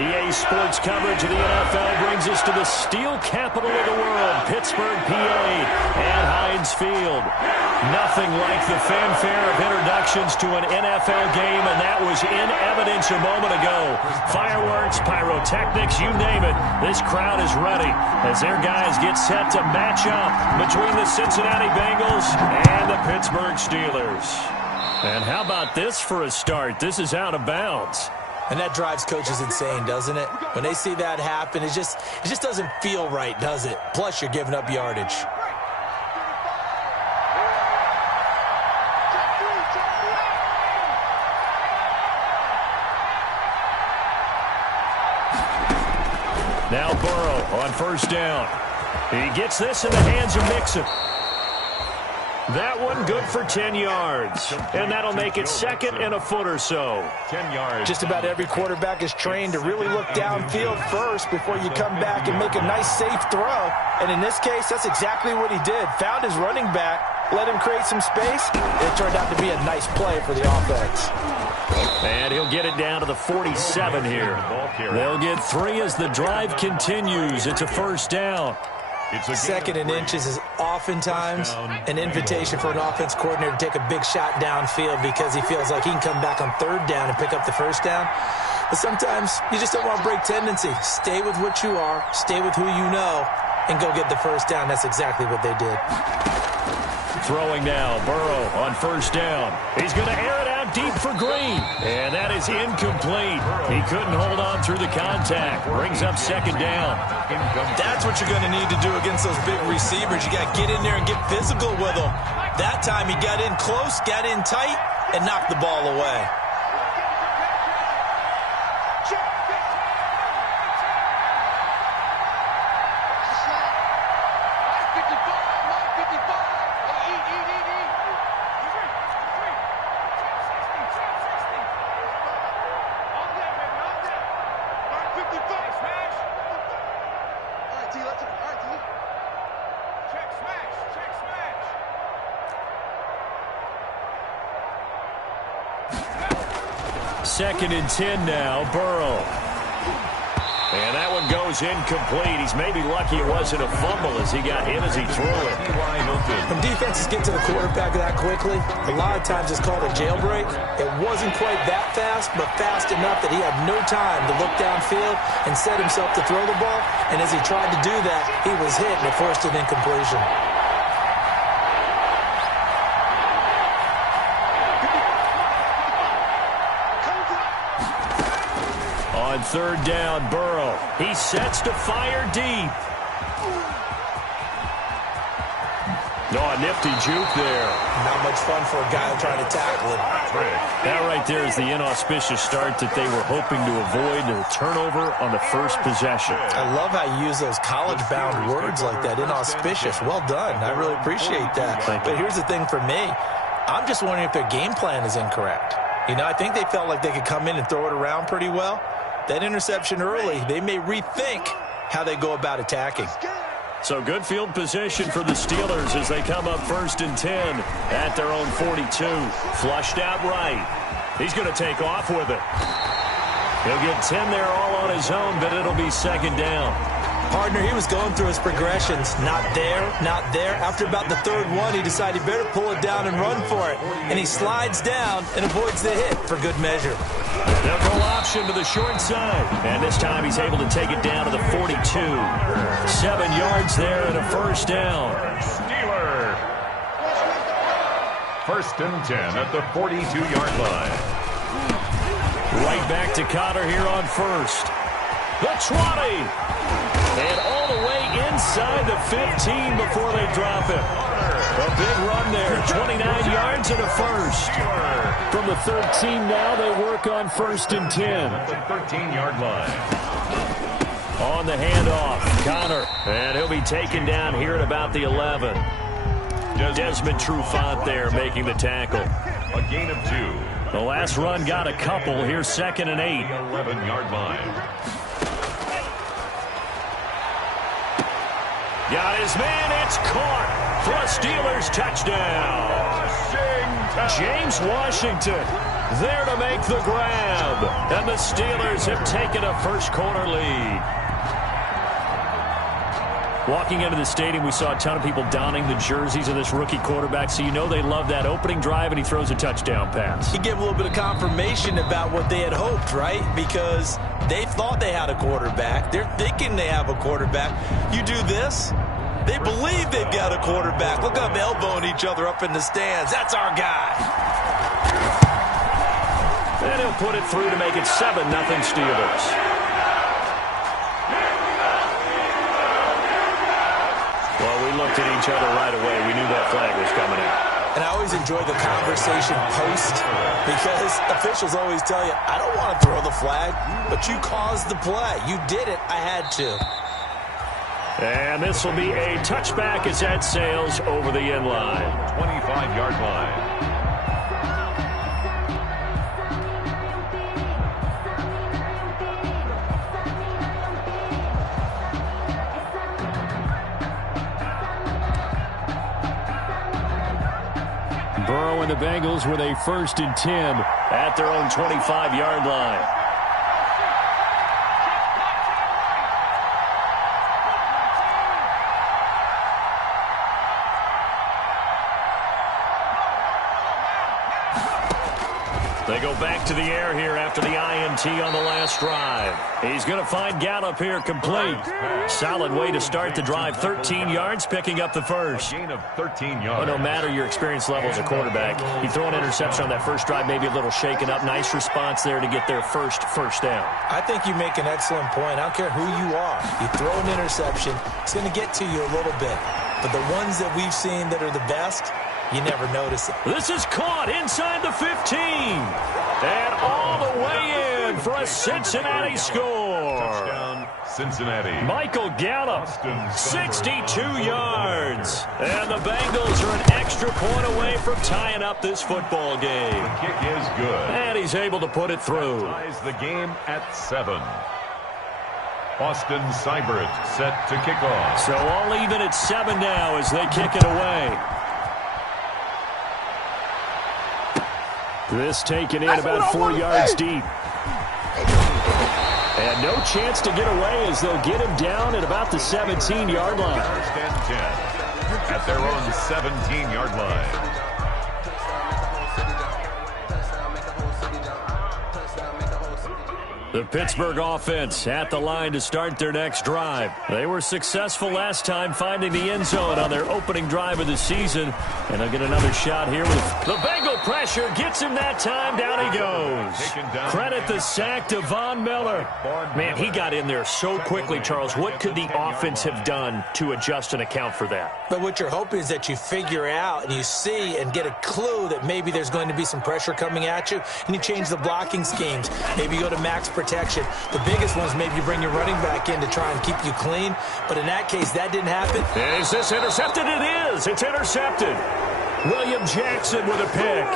EA Sports coverage of the NFL brings us to the steel capital of the world, Pittsburgh, PA, and Heinz Field. Nothing like the fanfare of introductions to an NFL game, and that was in evidence a moment ago. Fireworks, pyrotechnics, you name it. This crowd is ready as their guys get set to match up between the Cincinnati Bengals and the Pittsburgh Steelers. And how about this for a start? This is out of bounds. And that drives coaches insane, doesn't it? When they see that happen, it just doesn't feel right, does it? Plus, you're giving up yardage. Now Burrow on first down. He gets this in the hands of Mixon. That one good for 10 yards. And that'll make it second and a foot or so. 10 yards. Just about every quarterback is trained to really look downfield first before you come back and make a nice, safe throw. And in this case, that's exactly what he did. Found his running back, let him create some space. It turned out to be a nice play for the offense. And he'll get it down to the 47 here. They'll get 3 as the drive continues. It's a first down. Second and inches is oftentimes an invitation for an offense coordinator to take a big shot downfield because he feels like he can come back on third down and pick up the first down. But sometimes you just don't want to break tendency. Stay with what you are, stay with who you know, and go get the first down. That's exactly what they did. Throwing now, Burrow on first down. He's going to air it out deep for Green. And that is incomplete. He couldn't hold on through the contact. Brings up second down. That's what you're going to need to do against those big receivers. You got to get in there and get physical with them. That time he got in close, got in tight, and knocked the ball away. Second and 10 now, Burrow. And that one goes incomplete. He's maybe lucky it wasn't a fumble as he got hit as he threw it. When defenses get to the quarterback that quickly, a lot of times it's called a jailbreak. It wasn't quite that fast, but fast enough that he had no time to look downfield and set himself to throw the ball. And as he tried to do that, he was hit and it forced an incompletion. On third down, Burrow. He sets to fire deep. No, a nifty juke there. Not much fun for a guy trying to tackle him. That right there is the inauspicious start that they were hoping to avoid, the turnover on the first possession. I love how you use those college-bound words like that, inauspicious. Well done. I really appreciate that. But here's the thing for me. I'm just wondering if their game plan is incorrect. You know, I think they felt like they could come in and throw it around pretty well. That interception early, they may rethink how they go about attacking. So good field position for the Steelers as they come up first and 10 at their own 42. Flushed out right. He's going to take off with it. He'll get 10 there all on his own, but it'll be second down. Partner, he was going through his progressions. Not there, not there. After about the third one, he decided he better pull it down and run for it. And he slides down and avoids the hit for good measure. They'll go option to the short side. And this time he's able to take it down to the 42. 7 yards there and a first down. Steelers. First and 10 at the 42-yard line. Right back to Connor here on first. The 20. And all the way inside the 15 before they drop it. A big run there, 29 yards and a first. From the 13 now, they work on first and 10. At the 13-yard line. On the handoff, Connor. And he'll be taken down here at about the 11. Desmond Trufant there making the tackle. A gain of 2. The last run got a couple. Here's second and 8. 11-yard line. Got his man. It's caught for a Steelers touchdown. James Washington there to make the grab. And the Steelers have taken a first-quarter lead. Walking into the stadium, we saw a ton of people donning the jerseys of this rookie quarterback, so you know they love that opening drive, and he throws a touchdown pass. He gave a little bit of confirmation about what they had hoped, right? Because they thought they had a quarterback. They're thinking they have a quarterback. You do this, they believe they've got a quarterback. Look at them elbowing each other up in the stands. That's our guy. And he'll put it through to make it 7-0 Steelers. Well, we looked at each other right away. We knew that flag was coming out. And I always enjoy the conversation post because officials always tell you, I don't want to throw the flag, but you caused the play. You did it. I had to. And this will be a touchback as that sails over the end line. 25-yard line. Burrow and the Bengals with a 1st and 10 at their own 25-yard line. They go back to the air here after the INT on the last drive. He's going to find Gallup here complete. Solid way to start the drive. 13 yards, picking up the first. A gain of 13 yards. Well, no matter your experience level as a quarterback, you throw an interception on that first drive, maybe a little shaken up. Nice response there to get their first down. I think you make an excellent point. I don't care who you are. You throw an interception, it's going to get to you a little bit. But the ones that we've seen that are the best, you never notice it. This is caught inside the 15. And all the way in for a Cincinnati score. Touchdown, Cincinnati. Michael Gallup, 62 yards. And the Bengals are an extra point away from tying up this football game. The kick is good. And he's able to put it through. Ties the game at 7. Austin Seibert set to kick off. So all even at 7 now as they kick it away. This taken in about 4 yards deep. And no chance to get away as they'll get him down at about the 17-yard line. 1st and 10 at their own 17-yard line. The Pittsburgh offense at the line to start their next drive. They were successful last time finding the end zone on their opening drive of the season. And they'll get another shot here with the Bengal pressure. Gets him that time. Down he goes. Credit the sack to Von Miller. Man, he got in there so quickly, Charles. What could the offense have done to adjust and account for that? But what you're hoping is that you figure out and you see and get a clue that maybe there's going to be some pressure coming at you, and you change the blocking schemes. Maybe you go to max protection. The biggest one is maybe you bring your running back in to try and keep you clean. But in that case, that didn't happen. Is this intercepted? It is. It's intercepted. William Jackson with a pick.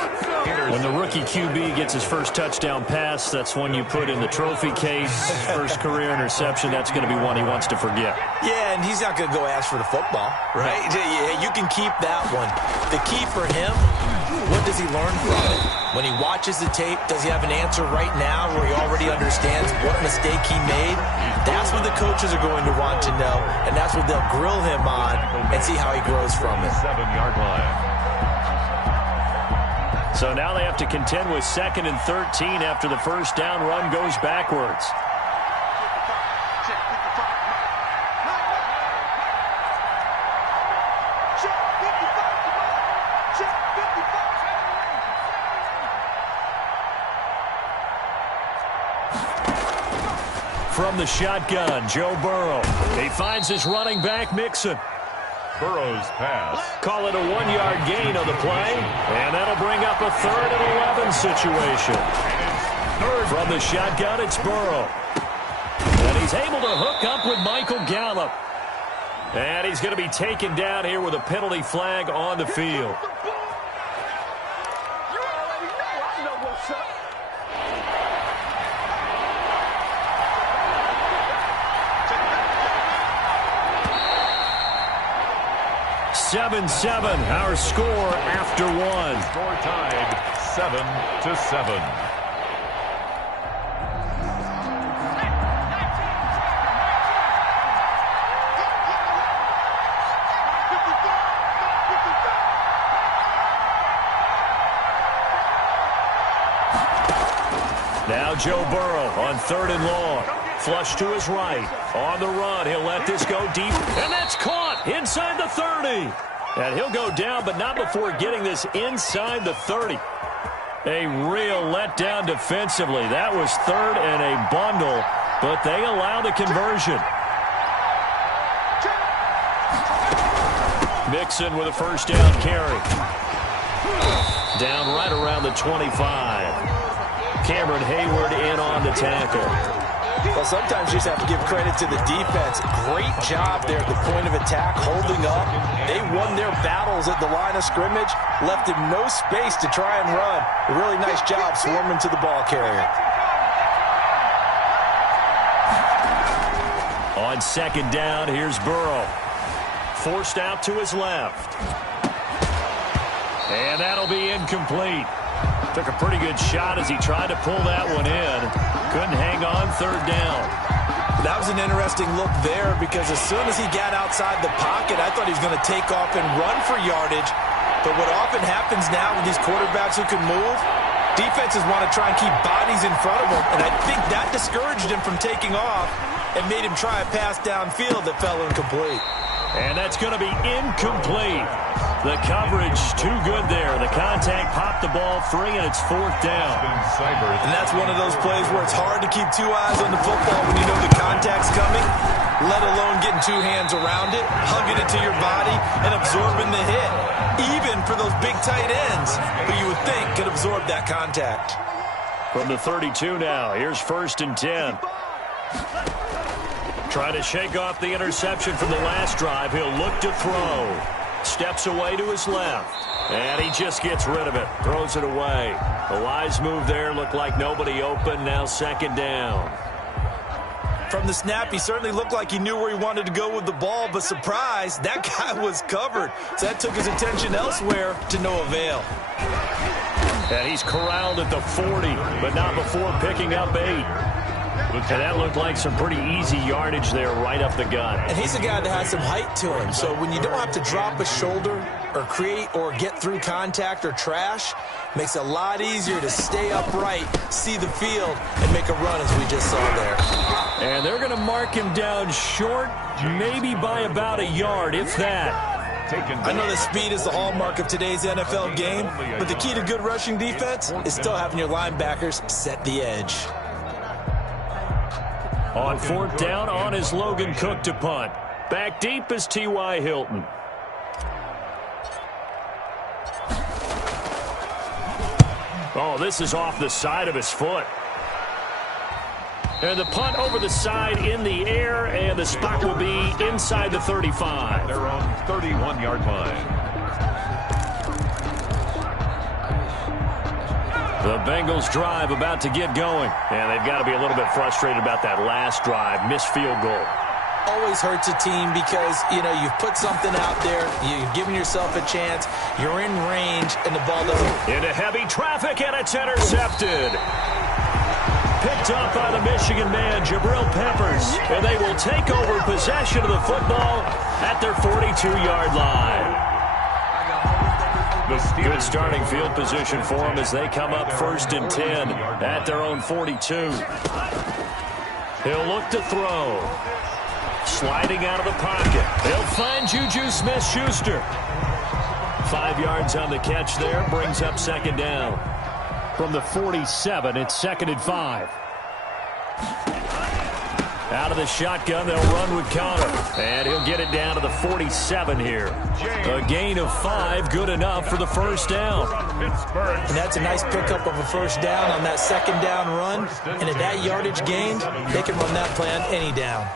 When the rookie QB gets his first touchdown pass, that's one you put in the trophy case. First career interception, that's going to be one he wants to forget. Yeah, and he's not going to go ask for the football, right? Yeah, you can keep that one. The key for him, what does he learn from it? When he watches the tape, does he have an answer right now where he already understands what mistake he made? That's what the coaches are going to want to know, and that's what they'll grill him on and see how he grows from it. 7-yard line. So now they have to contend with 2nd and 13 after the first down run goes backwards. From the shotgun, Joe Burrow. He finds his running back, Mixon. Burrow's pass. Call it a 1-yard gain on the play, and that'll bring up a 3rd and 11 situation. From the shotgun, it's Burrow. And he's able to hook up with Michael Gallup. And he's going to be taken down here with a penalty flag on the field. Seven, our score after one. Score tied 7-7. Now Joe Burrow on 3rd and long. Flush to his right. On the run, he'll let this go deep. And that's caught inside the 30. And he'll go down, but not before getting this inside the 30. A real letdown defensively. That was 3rd and a bundle, but they allow the conversion. Mixon with a first down carry. Down right around the 25. Cameron Hayward in on the tackle. Well, sometimes you just have to give credit to the defense. Great job there at the point of attack, holding up. They won their battles at the line of scrimmage, left him no space to try and run. A really nice job swarming to the ball carrier. On 2nd down, here's Burrow. Forced out to his left. And that'll be incomplete. Took a pretty good shot as he tried to pull that one in. Couldn't hang on 3rd down. That was an interesting look there because as soon as he got outside the pocket, I thought he was going to take off and run for yardage. But what often happens now with these quarterbacks who can move, defenses want to try and keep bodies in front of them. And I think that discouraged him from taking off and made him try a pass downfield that fell incomplete. And that's going to be incomplete. The coverage too good there. The contact popped the ball free, and it's 4th down. And that's one of those plays where it's hard to keep 2 eyes on the football when you know the contact's coming, let alone getting 2 hands around it, hugging it to your body, and absorbing the hit. Even for those big tight ends who you would think could absorb that contact. From the 32 now, here's 1st and 10. Trying to shake off the interception from the last drive. He'll look to throw. Steps away to his left. And he just gets rid of it. Throws it away. The wise move there. Looked like nobody open. Now 2nd down. From the snap, he certainly looked like he knew where he wanted to go with the ball. But surprise, that guy was covered. So that took his attention elsewhere to no avail. And he's corralled at the 40, but not before picking up 8. And that looked like some pretty easy yardage there right up the gut. And he's a guy that has some height to him. So when you don't have to drop a shoulder or create or get through contact or trash, makes it a lot easier to stay upright, see the field, and make a run as we just saw there. And they're going to mark him down short, maybe by about a yard, if that. I know that speed is the hallmark of today's NFL game, but the key to good rushing defense is still having your linebackers set the edge. On 4th down, on is Logan Cook to punt. Back deep is T.Y. Hilton. Oh, this is off the side of his foot. And the punt over the side in the air, and the spot will be inside the 35. They're on 31-yard line. The Bengals drive about to get going. And they've got to be a little bit frustrated about that last drive. Missed field goal. Always hurts a team because, you know, you've put something out there. You've given yourself a chance. You're in range, and the ball doesn't. Into heavy traffic, and it's intercepted. Picked up by the Michigan man, Jabril Peppers. And they will take over possession of the football at their 42-yard line. Good starting field position for them as they come up 1st and 10 at their own 42. He'll look to throw. Sliding out of the pocket. They'll find Juju Smith-Schuster. 5 yards on the catch there. Brings up 2nd down. From the 47, it's 2nd and 5. Out of the shotgun, they'll run with Connor. And he'll get it down to the 47 here. A gain of 5, good enough for the 1st down. And that's a nice pickup of a 1st down on that 2nd down run. And at that yardage gained, they can run that play on any down.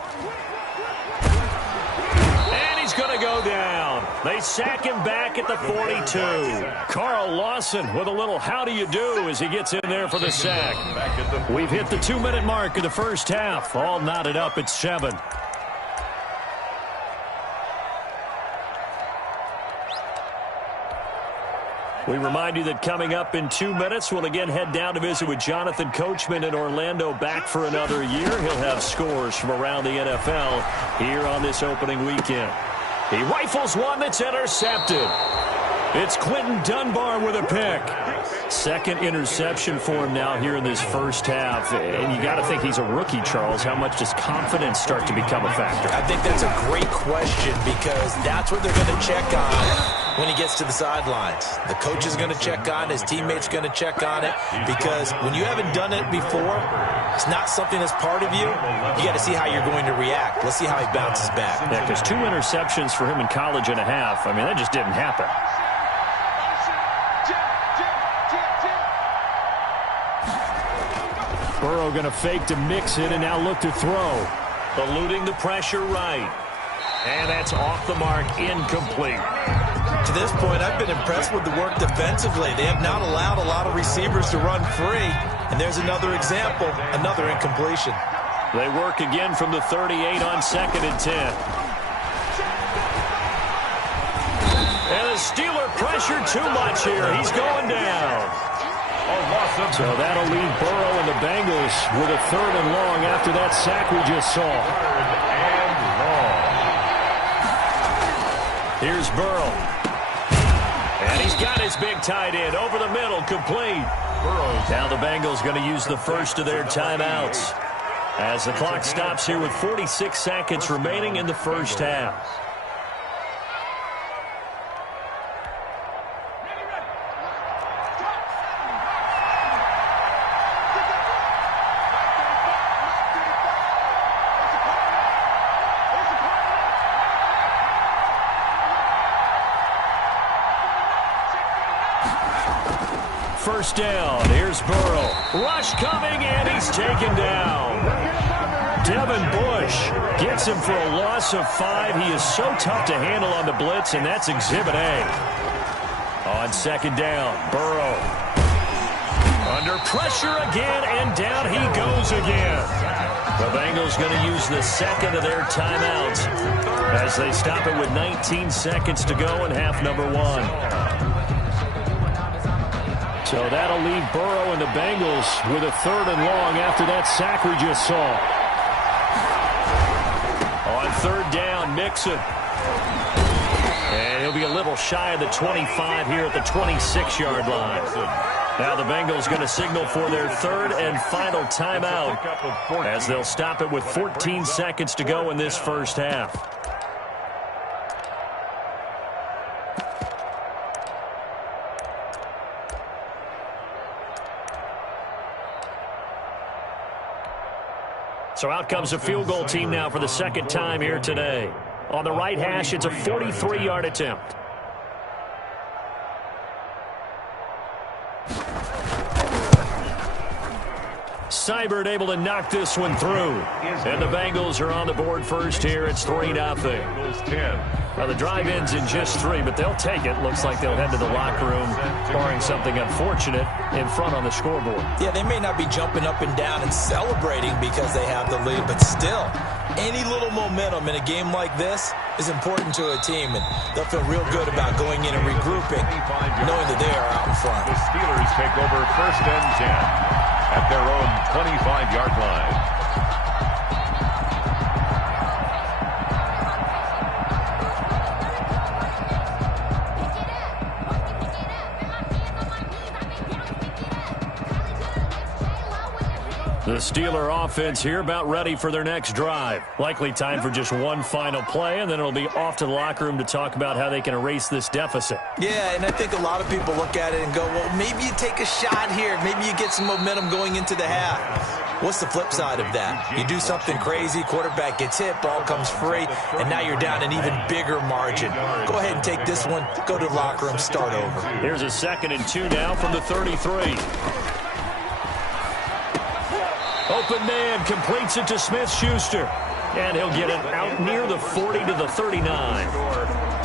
And he's going to go down. They sack him back at the 42. Carl Lawson with a little how do you do as he gets in there for the sack. We've hit the 2-minute mark of the first half. All knotted up at 7. We remind you that coming up in 2 minutes, we'll again head down to visit with Jonathan Coachman in Orlando, back for another year. He'll have scores from around the NFL here on this opening weekend. He rifles one that's intercepted. It's Quentin Dunbar with a pick. Second interception for him now here in this first half. And you got to think he's a rookie, Charles. How much does confidence start to become a factor? I think that's a great question because that's what they're going to check on when he gets to the sidelines. The coach is going to check on it. His teammates are going to check on it because when you haven't done it before, it's not something that's part of you. You got to see how you're going to react. Let's see how he bounces back. Yeah, because 2 interceptions for him in college and a half. I mean, that just didn't happen. Burrow going to fake to mix it and now look to throw. Eluding the pressure right. And that's off the mark, incomplete. To this point, I've been impressed with the work defensively. They have not allowed a lot of receivers to run free. And there's another example, another incompletion. They work again from the 38 on 2nd and 10. And the Steeler pressure too much here. He's going down. So that'll leave Burrow and the Bengals with a 3rd and long after that sack we just saw. 3rd and long. Here's Burrow. And he's got his big tight end over the middle, complete. Now the Bengals going to use the first of their timeouts as the clock stops here with 46 seconds remaining in the first half. First down. Here's Burrow. Rush coming, and he's taken down. Devin Bush gets him for a loss of 5. He is so tough to handle on the blitz, and that's Exhibit A. On 2nd down, Burrow. Under pressure again, and down he goes again. The Bengals going to use the 2nd of their timeouts as they stop it with 19 seconds to go in half number 1. So that'll leave Burrow and the Bengals with a 3rd and long after that sack we just saw. On 3rd down, Mixon. And he'll be a little shy of the 25 here at the 26-yard line. Now the Bengals going to signal for their 3rd and final timeout as they'll stop it with 14 seconds to go in this first half. So out comes a field goal team now for the 2nd time here today. On the right hash, it's a 43-yard attempt. Seibert able to knock this one through. And the Bengals are on the board first here. It's 3-0. Now the drive ends in just 3, but they'll take it. Looks like they'll head to the locker room, barring something unfortunate, in front on the scoreboard. Yeah, they may not be jumping up and down and celebrating because they have the lead, but still, any little momentum in a game like this is important to a team, and they'll feel real good about going in and regrouping, knowing that they are out in front. The Steelers take over 1st and 10 at their own 25-yard line. The Steeler offense here about ready for their next drive. Likely time for just one final play, and then it'll be off to the locker room to talk about how they can erase this deficit. Yeah, and I think a lot of people look at it and go, well, maybe you take a shot here. Maybe you get some momentum going into the half. What's the flip side of that? You do something crazy, quarterback gets hit, ball comes free, and now you're down an even bigger margin. Go ahead and take this one, go to the locker room, start over. Here's a 2nd and 2 now from the 33. Open man completes it to Smith-Schuster. And he'll get it out near the 40 to the 39.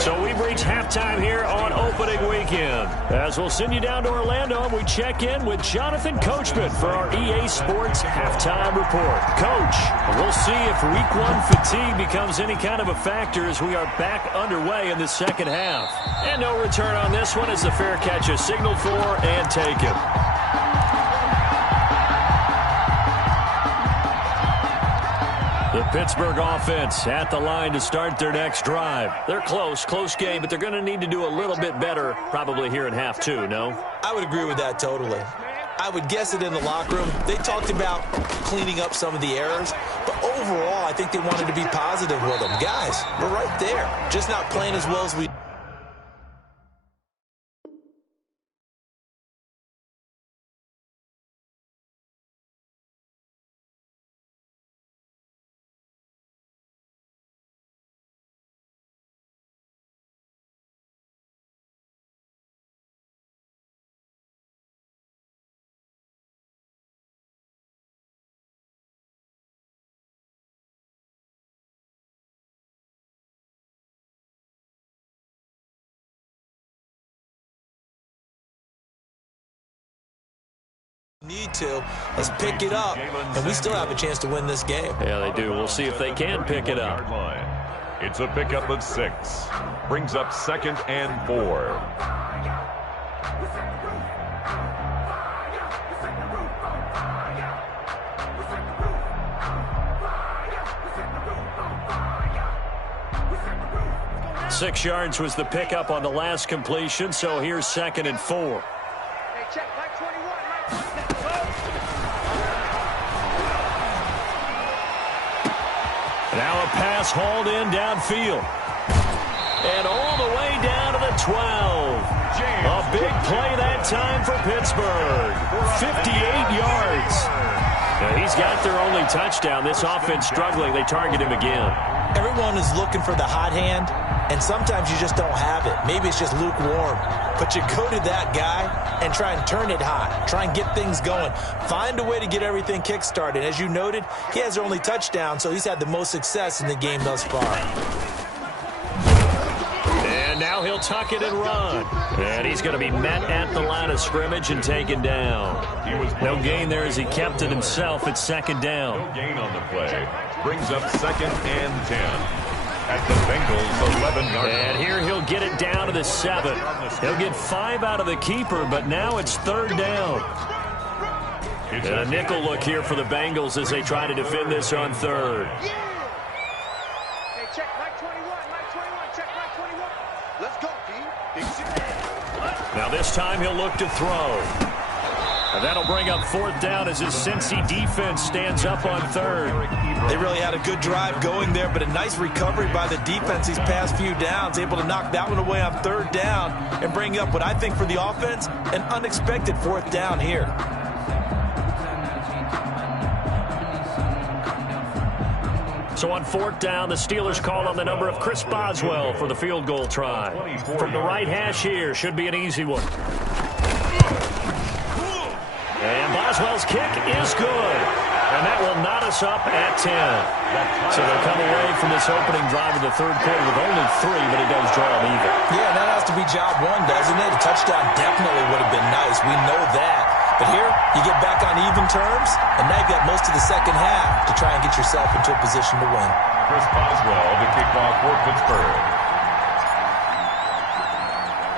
So we've reached halftime here on opening weekend. As we'll send you down to Orlando, we check in with Jonathan Coachman for our EA Sports Halftime Report. Coach, we'll see if Week 1 fatigue becomes any kind of a factor as we are back underway in the second half. And no return on this one as the fair catch is signaled for and taken. The Pittsburgh offense at the line to start their next drive. They're close game, but they're going to need to do a little bit better probably here in half two, no? I would agree with that totally. I would guess it in the locker room. They talked about cleaning up some of the errors, but overall I think they wanted to be positive with them. Guys, we're right there, just not playing as well as we... need to. Let's pick it up, and we still have a chance to win this game. Yeah, they do. We'll see if they can pick it up. It's a pickup of 6. Brings up 2nd and 4. Six yards was the pickup on the last completion, so here's 2nd and 4. Now a pass hauled in downfield. And all the way down to the 12. A big play that time for Pittsburgh. 58 yards. Now he's got their only touchdown. This offense struggling. They target him again. Everyone is looking for the hot hand, and sometimes you just don't have it. Maybe it's just lukewarm. But you go to that guy and try and turn it hot. Try and get things going. Find a way to get everything kick-started. As you noted, he has their only touchdown, so he's had the most success in the game thus far. And now he'll tuck it and run. And he's going to be met at the line of scrimmage and taken down. No gain there as he kept it himself at 2nd down. No gain on the play. Brings up 2nd and 10. At the Bengals' 11-yard line. And here he'll get it down to the 7. He'll get 5 out of the keeper, but now it's 3rd down. And a nickel look here for the Bengals as they try to defend this on 3rd. Hey, check Mike 21, Mike 21, check Mike 21. Let's go, D. Now this time he'll look to throw. And that'll bring up 4th down as his Cincy defense stands up on 3rd. They really had a good drive going there, but a nice recovery by the defense these past few downs, able to knock that one away on 3rd down and bring up what I think for the offense, an unexpected 4th down here. So on 4th down, the Steelers call on the number of Chris Boswell for the field goal try. From the right hash here, should be an easy one. And Boswell's kick is good. And that will knot us up at 10. So they'll come away from this opening drive of the 3rd quarter with only 3, but it does draw them even. Yeah, that has to be job one, doesn't it? A touchdown definitely would have been nice. We know that. But here, you get back on even terms, and now you've got most of the second half to try and get yourself into a position to win. Chris Boswell, the kickoff for Pittsburgh.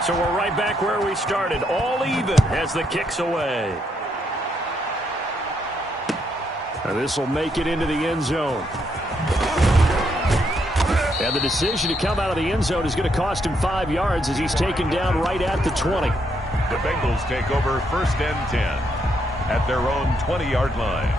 So we're right back where we started, all even as the kick's away. And this will make it into the end zone. And the decision to come out of the end zone is going to cost him 5 yards as he's taken down right at the 20. The Bengals take over 1st and 10 at their own 20-yard line.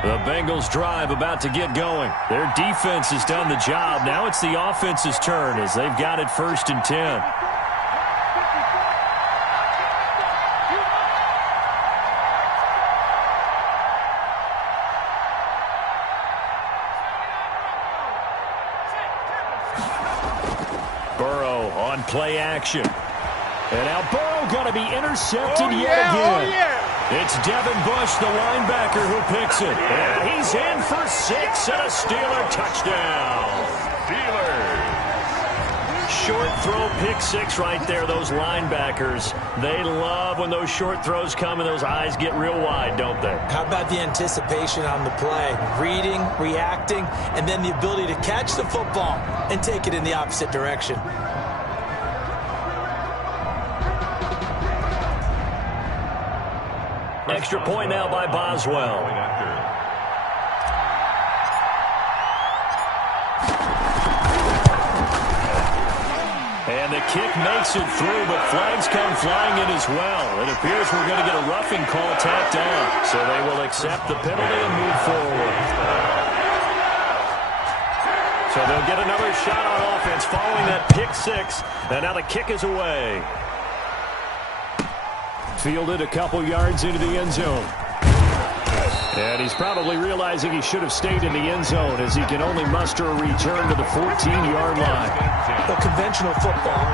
The Bengals drive about to get going. Their defense has done the job. Now it's the offense's turn as they've got it 1st and 10. Burrow on play action. And now Burrow going to be intercepted yet again. It's Devin Bush, the linebacker, who picks it. And he's in for 6 and a Steeler touchdown. Steelers. Short throw, pick 6 right there. Those linebackers, they love when those short throws come and those eyes get real wide, don't they? How about the anticipation on the play? Reading, reacting, and then the ability to catch the football and take it in the opposite direction. Extra point now by Boswell. And the kick makes it through, but flags come flying in as well. It appears we're going to get a roughing call tacked on, so they will accept the penalty and move forward. So they'll get another shot on offense following that pick 6, and now the kick is away. Fielded a couple yards into the end zone. And he's probably realizing he should have stayed in the end zone as he can only muster a return to the 14-yard line. The conventional football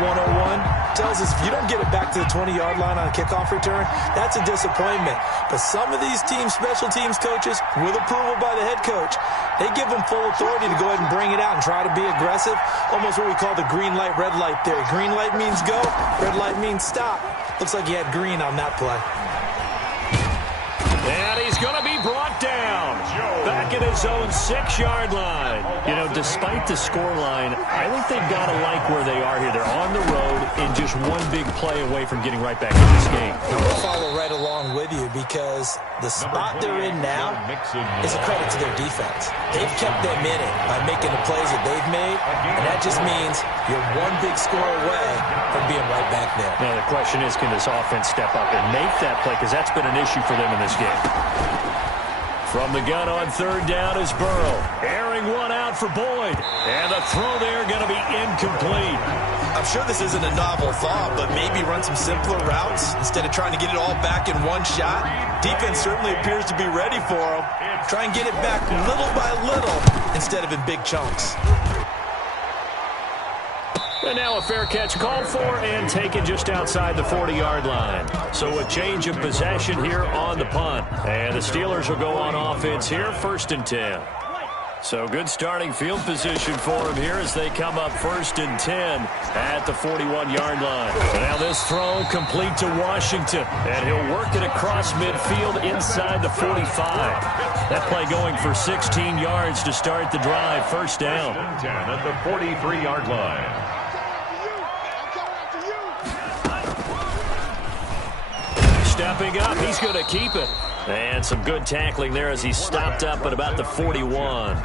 101, tells us if you don't get it back to the 20-yard line on a kickoff return, that's a disappointment. But some of these special teams coaches, with approval by the head coach, they give them full authority to go ahead and bring it out and try to be aggressive, almost what we call the green light, red light theory. Green light means go, red light means stop. Looks like he had green on that play. And he's going to be brought down back at his own 6-yard line. You know, despite the scoreline, I think they've got to like where they are here. They're on the road and just one big play away from getting right back in this game. We'll follow right along with you because the spot they're in now is a credit to their defense. They've kept them in it by making the plays that they've made, and that just means you're one big score away from being right back there. Now the question is, can this offense step up and make that play? Because that's been an issue for them in this game. From the gun on 3rd down is Burrow. Airing one out for Boyd. And the throw there going to be incomplete. I'm sure this isn't a novel thought, but maybe run some simpler routes instead of trying to get it all back in one shot. Defense certainly appears to be ready for him. Try and get it back little by little instead of in big chunks. And now a fair catch called for and taken just outside the 40-yard line. So a change of possession here on the punt. And the Steelers will go on offense here, 1st and 10. So good starting field position for him here as they come up 1st and 10 at the 41-yard line. And now this throw complete to Washington. And he'll work it across midfield inside the 45. That play going for 16 yards to start the drive, 1st down. 10 at the 43-yard line. Stepping up, he's going to keep it. And some good tackling there as he stopped up at about the 41.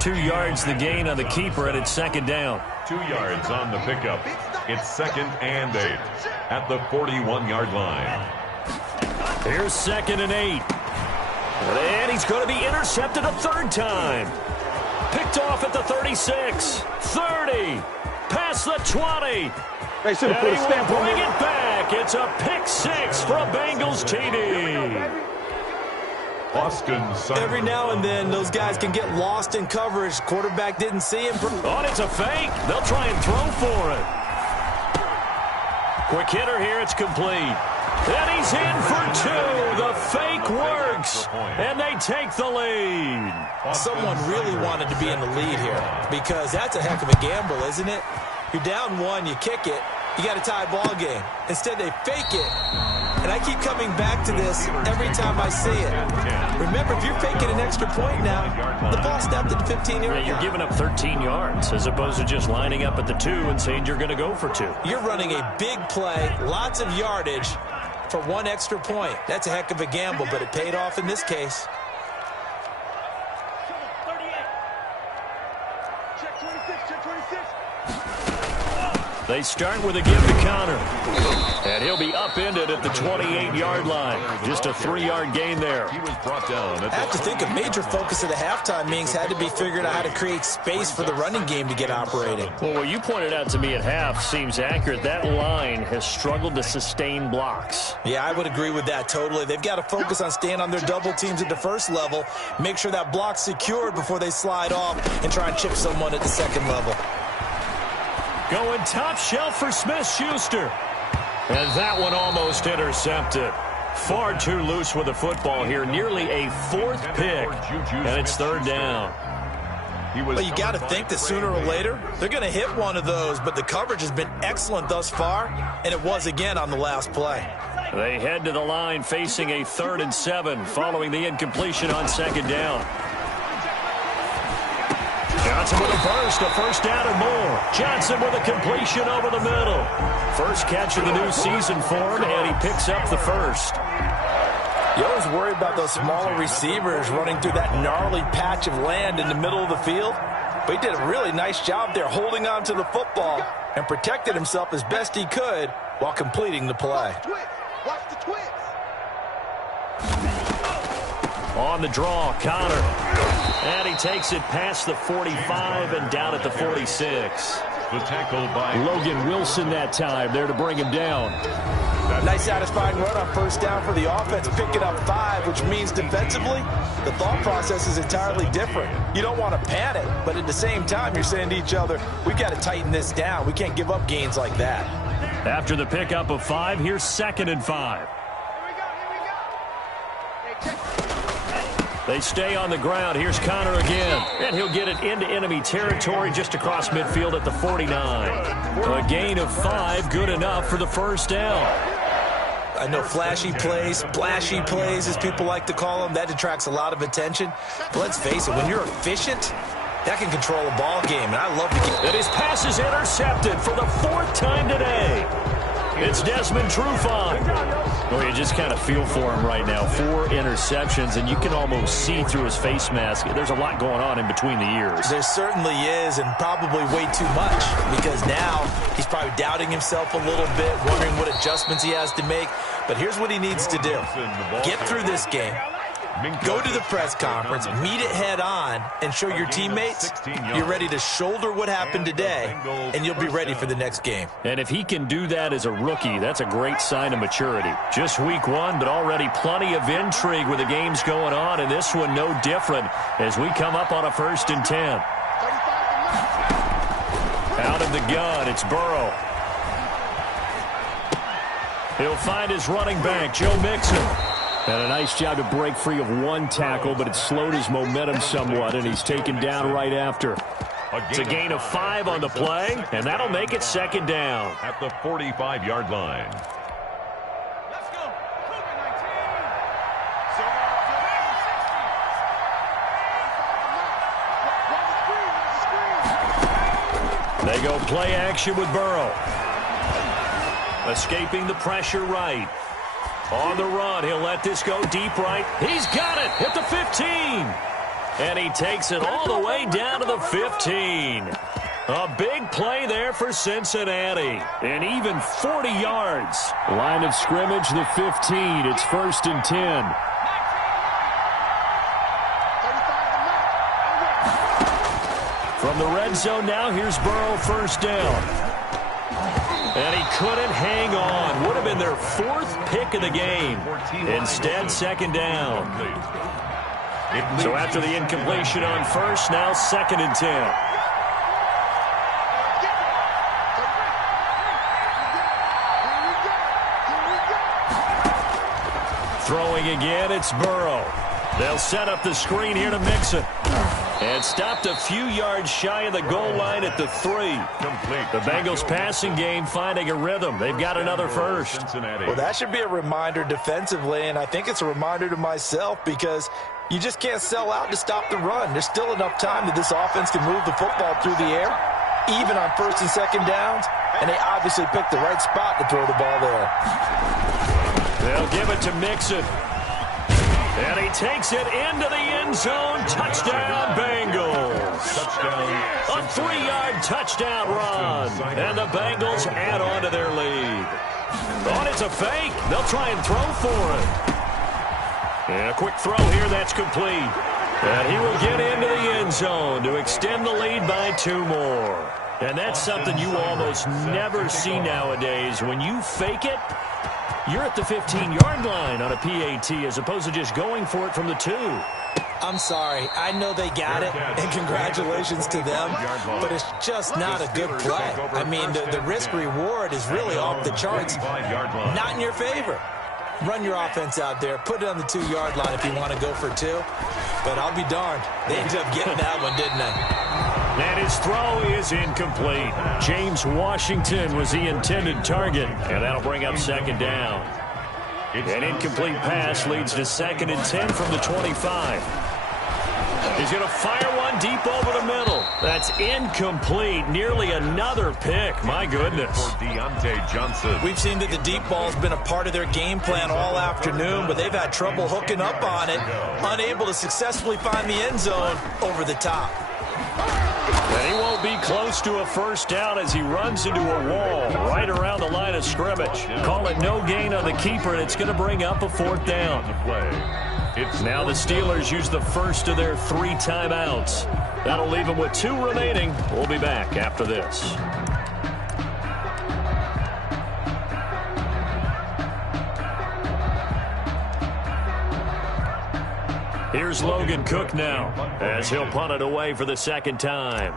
2 yards the gain on the keeper, and it's 2nd down. 2 yards on the pickup. It's 2nd and 8 at the 41-yard line. Here's 2nd and 8. And he's going to be intercepted a 3rd time. Picked off at the 36, 30, past the 20. They should have put a stamp on it. Bring it back. It's a pick 6 for a Bengals TD. Every now and then, those guys can get lost in coverage. Quarterback didn't see him. Oh, it's a fake. They'll try and throw for it. Quick hitter here. It's complete. And he's in for 2. The fake works. And they take the lead. Someone really wanted to be in the lead here because that's a heck of a gamble, isn't it? You're down 1, you kick it, you got a tie ball game. Instead, they fake it. And I keep coming back to this every time I see it. Remember, if you're faking an extra point now, the ball snapped at the 15-yard line. You're giving up 13 yards as opposed to just lining up at the 2 and saying you're going to go for 2. You're running a big play, lots of yardage for 1 extra point. That's a heck of a gamble, but it paid off in this case. They start with a give to Connor. And he'll be upended at the 28-yard line. Just a 3-yard gain there. He was brought down. I have to think a major focus of the halftime meetings had to be figuring out how to create space for the running game to get operating. Well, what you pointed out to me at half seems accurate. That line has struggled to sustain blocks. Yeah, I would agree with that totally. They've got to focus on staying on their double teams at the first level, make sure that block's secured before they slide off and try and chip someone at the second level. Going top shelf for Smith-Schuster. And that one almost intercepted. Far too loose with the football here. Nearly a fourth pick. And it's third down. Well, you got to think that sooner or later, they're going to hit one of those. But the coverage has been excellent thus far. And it was again on the last play. They head to the line facing a 3rd and 7 following the incompletion on second down. Johnson with a first down and more. Johnson with a completion over the middle. First catch of the new season for him, and he picks up the first. You always worry about those smaller receivers running through that gnarly patch of land in the middle of the field. But he did a really nice job there holding on to the football and protected himself as best he could while completing the play. Watch the twins. On the draw, Connor. And he takes it past the 45 and down at the 46. The tackle by Logan Wilson that time there to bring him down. Nice satisfying run on first down for the offense, picking up 5, which means defensively, the thought process is entirely different. You don't want to panic, but at the same time, you're saying to each other, we've got to tighten this down. We can't give up gains like that. After the pickup of 5, here's 2nd and 5. They stay on the ground. Here's Connor again. And he'll get it into enemy territory just across midfield at the 49. A gain of 5, good enough for the first down. I know flashy plays, splashy plays, as people like to call them, that attracts a lot of attention. But let's face it, when you're efficient, that can control a ball game, and I love to get... And his pass is intercepted for the 4th time today. It's Desmond Trufant. Well, you just kind of feel for him right now. 4 interceptions, and you can almost see through his face mask. There's a lot going on in between the ears. There certainly is, and probably way too much, because now he's probably doubting himself a little bit, wondering what adjustments he has to make. But here's what he needs to do. Get through this game. Go to the press conference, meet it head on, and show your teammates you're ready to shoulder what happened today, and you'll be ready for the next game. And if he can do that as a rookie, that's a great sign of maturity. Just week 1, but already plenty of intrigue with the games going on, and this one no different as we come up on a 1st and 10. Out of the gun, it's Burrow. He'll find his running back, Joe Mixon. And a nice job to break free of 1 tackle, but it slowed his momentum somewhat, and he's taken down right after. It's a gain of 5 on the play, and that'll make it 2nd down. At the 45-yard line. Let's go. They go play action with Burrow. Escaping the pressure right. On the run, he'll let this go deep right. He's got it at the 15. And he takes it all the way down to the 15. A big play there for Cincinnati. And even 40 yards. Line of scrimmage, the 15. It's 1st and 10. From the red zone now, here's Burrow, 1st down. And he couldn't hang on. Would have been their 4th pick of the game. Instead, 2nd down. So after the incompletion on 1st, now 2nd and 10. Throwing again, it's Burrow. They'll set up the screen here to Mixon. And stopped a few yards shy of the goal line at the 3. The Bengals passing game finding a rhythm. They've got another first. Well, that should be a reminder defensively, and I think it's a reminder to myself because you just can't sell out to stop the run. There's still enough time that this offense can move the football through the air, even on 1st and 2nd downs, and they obviously picked the right spot to throw the ball there. They'll give it to Mixon. And he takes it into the end zone. Touchdown, Bengals. A 3-yard touchdown run. And the Bengals add on to their lead. Oh, it's a fake. They'll try and throw for it. And a quick throw here. That's complete. And he will get into the end zone to extend the lead by 2 more. And that's something you almost never see nowadays. When you fake it, you're at the 15-yard line on a PAT as opposed to just going for it from the 2. I'm sorry. I know they got it, and congratulations to them, but it's just not a good play. I mean, the risk-reward is really off the charts. Not in your favor. Run your offense out there. Put it on the 2-yard line if you want to go for 2. But I'll be darned. They ended up getting that one, didn't they? And his throw is incomplete. James Washington was the intended target, and that'll bring up second down. An incomplete pass leads to 2nd and 10 from the 25. He's going to fire one deep over the middle. That's incomplete. Nearly another pick. My goodness. For Deontay Johnson. We've seen that the deep ball's been a part of their game plan all afternoon, but they've had trouble hooking up on it, unable to successfully find the end zone over the top. And he won't be close to a first down as he runs into a wall right around the line of scrimmage. Call it no gain on the keeper, and it's going to bring up a 4th down. Now the Steelers use the first of their 3 timeouts. That'll leave them with 2 remaining. We'll be back after this. Here's Logan Cook now as he'll punt it away for the 2nd time.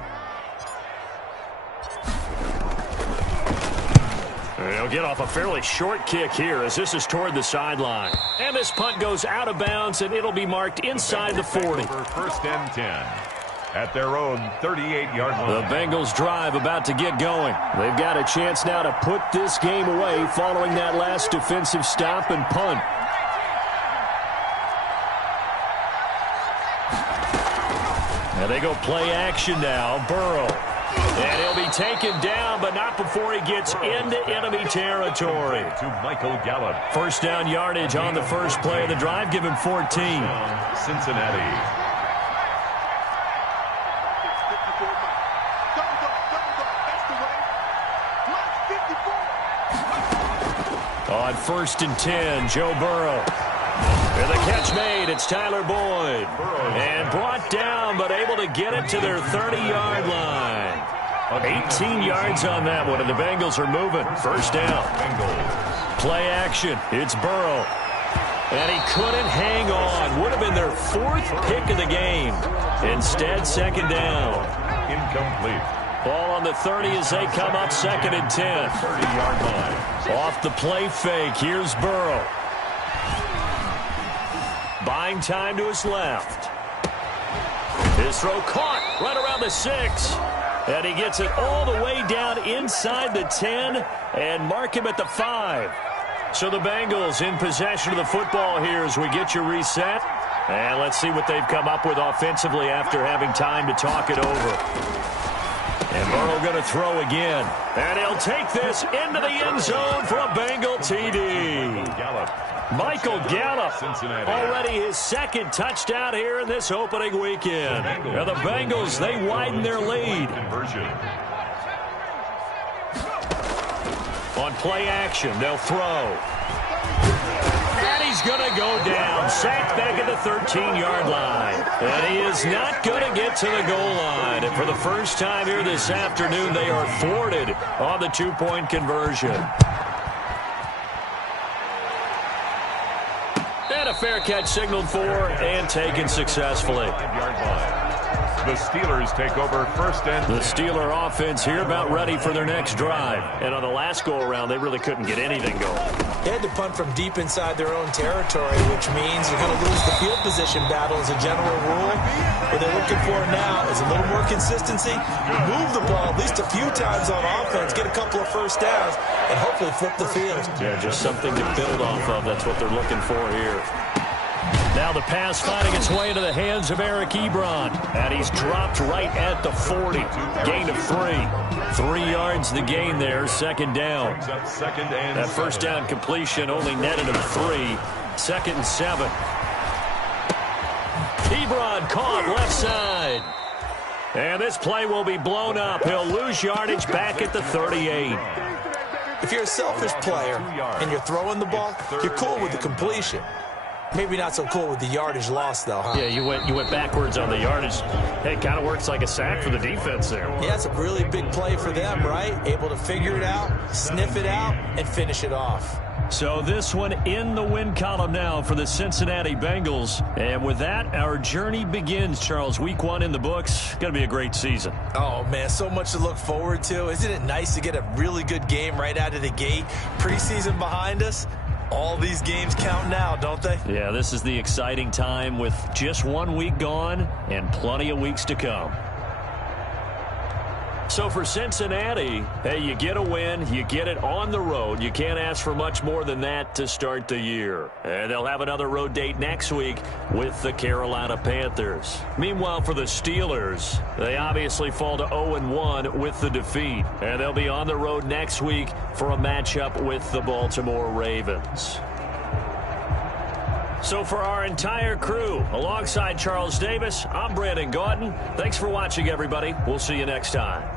He'll get off a fairly short kick here as this is toward the sideline. And this punt goes out of bounds, and it'll be marked inside the 40. 1st and 10 at their own 38-yard line. The Bengals drive about to get going. They've got a chance now to put this game away following that last defensive stop and punt. And they go play action now. Burrow. And he'll be taken down, but not before he gets into enemy territory. To Michael Gallup. 1st down yardage on the first play of the drive. Give him 14. Cincinnati. On 1st and 10, Joe Burrow. And the catch made. It's Tyler Boyd. And brought down, but able to get it to their 30-yard line. 18 yards on that one, and the Bengals are moving. 1st down. Play action. It's Burrow. And he couldn't hang on. Would have been their 4th pick of the game. Instead, 2nd down. Incomplete. Ball on the 30 as they come up 2nd and 10. 30-yard line. Off the play fake. Here's Burrow. Buying time to his left. His throw caught right around the 6. And he gets it all the way down inside the 10 and mark him at the 5. So the Bengals in possession of the football here as we get you reset. And let's see what they've come up with offensively after having time to talk it over. And Burrow going to throw again. And he'll take this into the end zone for a Bengal TD. Michael Gallup, already his 2nd touchdown here in this opening weekend. And the Bengals, they widen their lead. On play action, they'll throw. And he's going to go down. Sacked back at the 13-yard line. And he is not going to get to the goal line. And for the first time here this afternoon, they are thwarted on the 2-point conversion. And a fair catch signaled for and taken successfully. The Steelers take over 1st and 10. The Steeler offense here about ready for their next drive. And on the last go-around, they really couldn't get anything going. They had to punt from deep inside their own territory, which means you're going to lose the field position battle as a general rule. What they're looking for now is a little more consistency, move the ball at least a few times on offense, get a couple of first downs, and hopefully flip the field. Yeah, just something to build off of. That's what they're looking for here. Now the pass finding its way into the hands of Eric Ebron. And he's dropped right at the 40. Gain of 3. 3 yards the gain there, 2nd down. That 1st down completion only netted him 3. 2nd and 7. Ebron caught left side. And this play will be blown up. He'll lose yardage back at the 38. If you're a selfish player and you're throwing the ball, you're cool with the completion. Maybe not so cool with the yardage loss, though, huh? Yeah, you went backwards on the yardage. Hey, it kind of works like a sack for the defense there. Yeah, it's a really big play for them, right? Able to figure it out, sniff it out, and finish it off. So this one in the win column now for the Cincinnati Bengals. And with that, our journey begins, Charles. Week 1 in the books. Going to be a great season. Oh, man, so much to look forward to. Isn't it nice to get a really good game right out of the gate? Preseason behind us. All these games count now, don't they? Yeah, this is the exciting time with just 1 week gone and plenty of weeks to come. So for Cincinnati, hey, you get a win, you get it on the road. You can't ask for much more than that to start the year. And they'll have another road date next week with the Carolina Panthers. Meanwhile, for the Steelers, they obviously fall to 0-1 with the defeat. And they'll be on the road next week for a matchup with the Baltimore Ravens. So for our entire crew, alongside Charles Davis, I'm Brandon Gaudin. Thanks for watching, everybody. We'll see you next time.